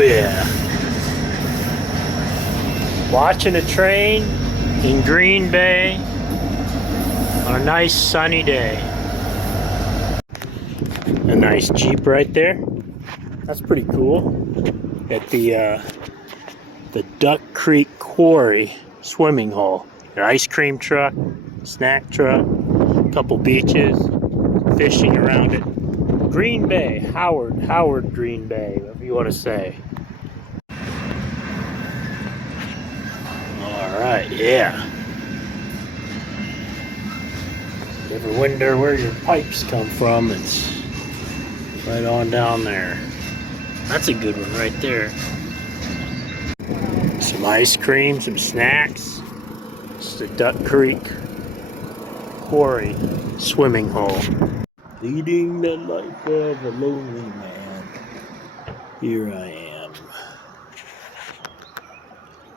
Oh yeah. Watching a train in Green Bay on a nice sunny day. A nice Jeep right there. That's pretty cool. At the Duck Creek Quarry swimming hole. An ice cream truck, snack truck, a couple beaches, fishing around it. Green Bay, Howard Green Bay, whatever you want to say. Alright, yeah. You ever wonder where your pipes come from? It's right on down there. That's a good one right there. Some ice cream, some snacks. It's the Duck Creek Quarry swimming hole. Leading the life of a lonely man. Here I am.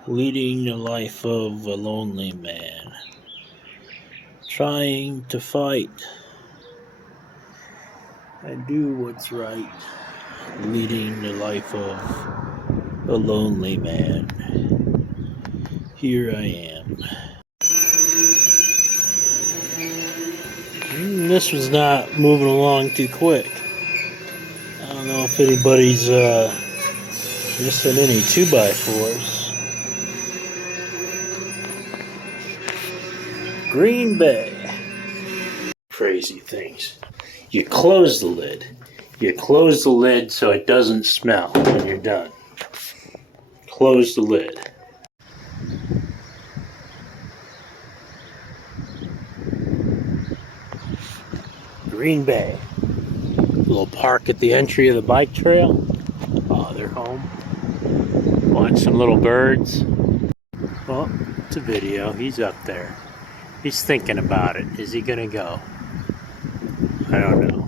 Leading the life of a lonely man. Trying to fight and do what's right. Leading the life of a lonely man. Here I am. This was not moving along too quick. I don't know if anybody's missing any 2x4s. Green Bay. Crazy things. You close the lid. You close the lid so it doesn't smell when you're done. Close the lid. Green Bay. Little park at the entry of the bike trail. Oh, they're home. Watch some little birds. Well, it's a video. He's up there. He's thinking about it. Is he gonna go? I don't know.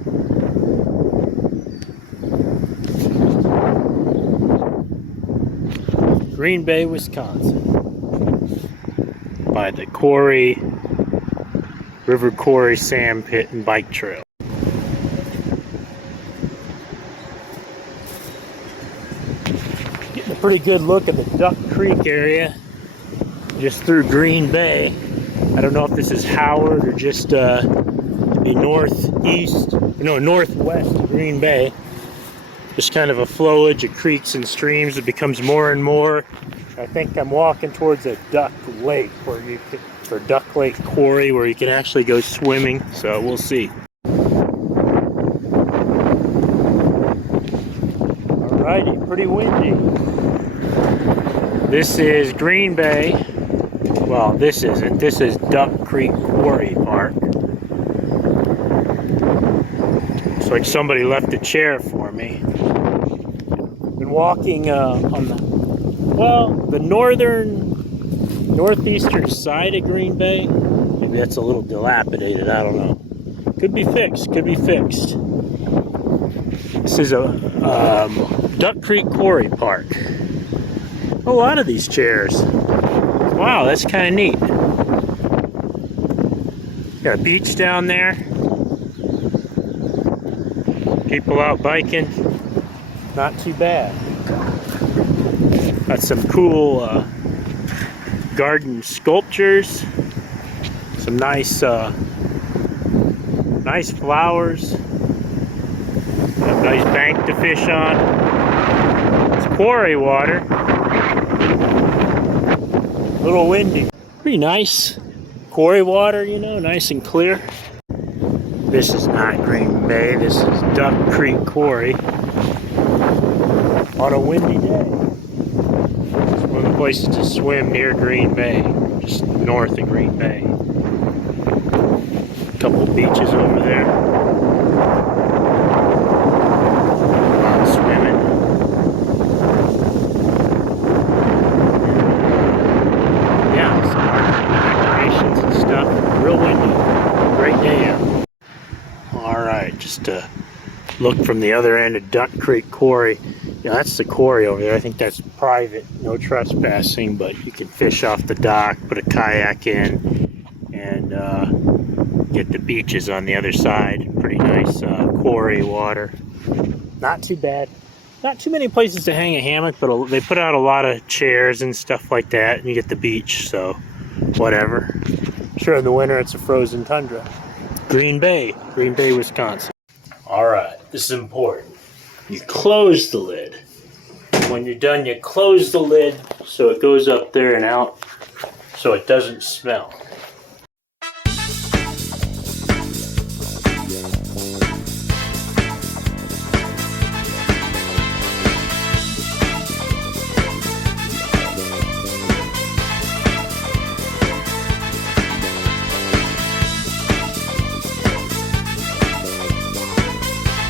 Green Bay, Wisconsin. By the River Quarry Sand Pit and Bike Trail. Getting a pretty good look at the Duck Creek area. Just through Green Bay. I don't know if this is Howard or just northwest of Green Bay. Just kind of a flowage of creeks and streams. It becomes more and more. I think I'm walking towards a Duck Lake or Duck Lake Quarry where you can actually go swimming. So we'll see. Alrighty, pretty windy. This is Green Bay. Well, this isn't. This is Duck Creek Quarry Park. Looks like somebody left a chair for me. Been walking on the northeastern side of Green Bay. Maybe that's a little dilapidated. I don't know. Could be fixed. Could be fixed. This is a Duck Creek Quarry Park. A lot of these chairs. Wow, that's kind of neat. Got a beach down there. People out biking. Not too bad. Got some cool garden sculptures. Some nice flowers. Got a nice bank to fish on. It's quarry water. A little windy. Pretty nice. Quarry water, you know, nice and clear. This is not Green Bay. This is Duck Creek Quarry. On a windy day. It's one of the places to swim near Green Bay. Just north of Green Bay. A couple beaches over there. Swimming. Real windy. Great day out. Alright, just to look from the other end of Duck Creek Quarry. Yeah, that's the quarry over there. I think that's private, no trespassing, but you can fish off the dock, put a kayak in, and get the beaches on the other side. Pretty nice quarry water. Not too bad. not too many places to hang a hammock, but they put out a lot of chairs and stuff like that, and you get the beach, so whatever. Sure, in the winter it's a frozen tundra. Green Bay, Wisconsin. All right, this is important. You close the lid. When you're done, you close the lid so it goes up there and out so it doesn't smell.